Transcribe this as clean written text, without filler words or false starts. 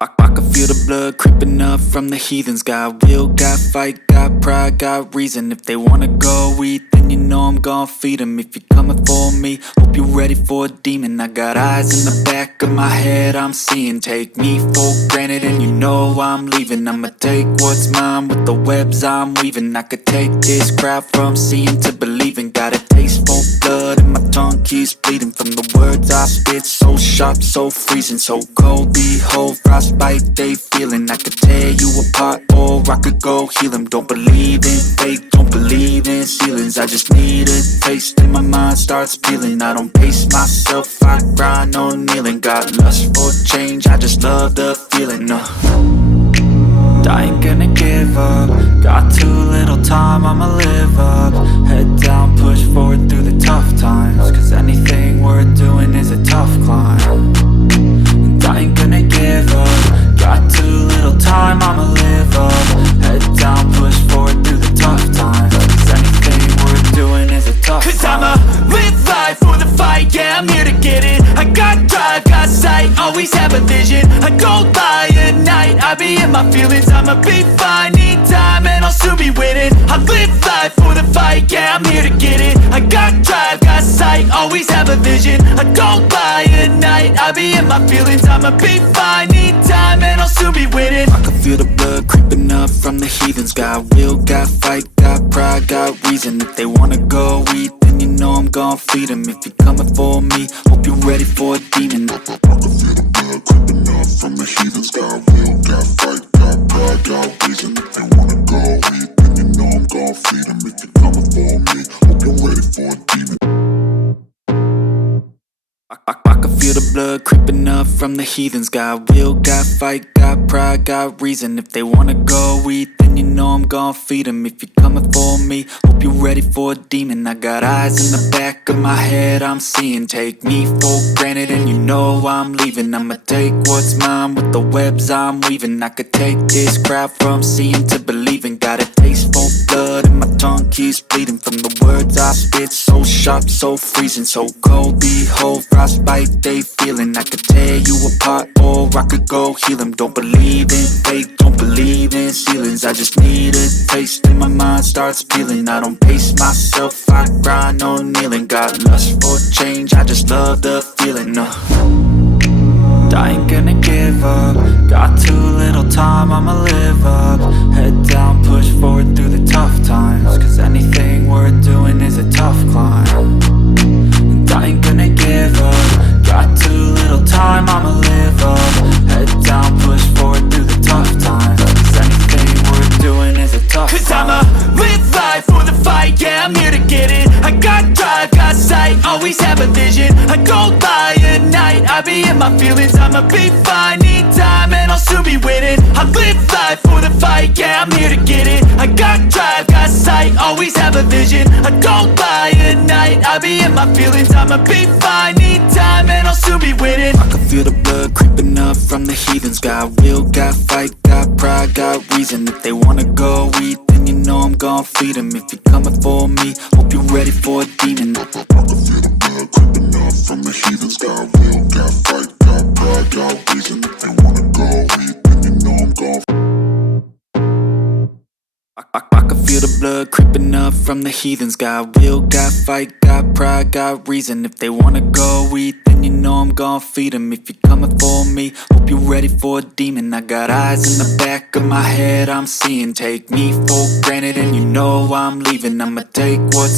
I can feel the blood creeping up from the heathens. Got will, got fight, got pride, got reason. If they wanna go eat, then you know I'm gon' feed them. If you're coming for me, hope you're ready for a demon. I got eyes in the back of my head, I'm seeing. Take me for granted and you know I'm leaving. I'ma take what's mine with the webs I'm weaving. I could take this crowd from seeing to believing. Got a taste for blood and my tongue keeps bleeding from the words I spit. So sharp, so freezing, so cold. Behold, frostbite they feeling. I could tear you apart or I could go heal them. Don't believe in fate, don't believe in ceilings. I just need a taste and my mind starts peeling. I don't pace myself, I grind on kneeling. Got lust for change, I just love the feeling. I ain't gonna give up. Got too little time, I'ma live up. Head down, push forward through the tough times. Cause anything worth doing is a tough climb. And I ain't gonna give up. Got too little time, I'ma live up. Head down, push forward through the tough times. Cause anything worth doing is a tough climb. Cause I'ma live life for the fight, yeah, I'm here to get it. I got drive, got sight, always have a vision. I go by at night, I be in my feelings. I'ma be fine, need time and I'll soon be winning. I live life for the fight, yeah, I'm here to get it. I got drive, got sight, always have a vision. I go by at night, I be in my feelings. I'ma be fine, need time and I'll soon be winning. I can feel the blood creeping up from the heathens. Got will, got fight, got pride, got reason. If they wanna go eat, then you know I'm gon' feed them. If you're coming for me, hope you're ready for a demon. I can feel the blood creeping up from the heathens. Got will, got fight, got pride, got reason. If they wanna go eat, then you know I'm gon' feed them. If you're coming for me, hope you're ready for a demon. I can feel the blood creeping up from the heathens. Got will, got fight, got pride, got reason. If they wanna go eat, then you know I'm gon' feed them. If you're coming for me, hope you're ready for a demon. I got eyes in the back of my head, I'm seeing. Take me for granted and you know I'm leaving. I'ma take what's mine with the webs I'm weaving. I could take this crowd from seeing to believing. Got a taste for blood and my tongue keeps bleeding from the words I spit. So sharp, so freezing, so cold. Behold, frostbite they feeling. I could tear you apart or I could go heal them. Don't believe in fate, don't believe in ceilings. I just need a taste and my mind starts peeling. I don't pace myself, I grind on kneeling. Got lust for change, I just love the feeling. I ain't gonna give up. Got too little time, I'ma live up. Head down, push forward through the tough times. Cause anything worth doing is a tough climb. And I ain't gonna give up. Got too little time, I'ma live up. Head down, push forward through the tough times. Cause anything worth doing is a tough climb. Cause I'ma live life for the fight, yeah, I'm here to get it. I got drive, got sight, always have a vision. I go by at night, I be in my feelings. I'ma be fine, need time and I'll soon be winning. I live life for the fight, yeah, I'm here to get it. I got drive, got sight, always have a vision. I go by at night, I be in my feelings. I'ma be fine, need time and I'll soon be winning. I can feel the blood creeping up from the heathens. Got will, got fight, got pride, got reason. If they wanna go eat, then you know I'm gon' feed them. If you're coming for me, hope you're ready for a demon. I can feel the blood creeping up from the heathens. Got will, got fight, got pride, got reason. If they wanna go eat, then you know I'm gon' I can feel the blood creeping up from the heathens. Got will, got fight, got pride, got reason. If they wanna go eat, then you know I'm gon' feed them. If you're coming for me, hope you're ready for a demon. I got eyes in the back of my head, I'm seeing. Take me for granted and you know I'm leaving. I'ma take what's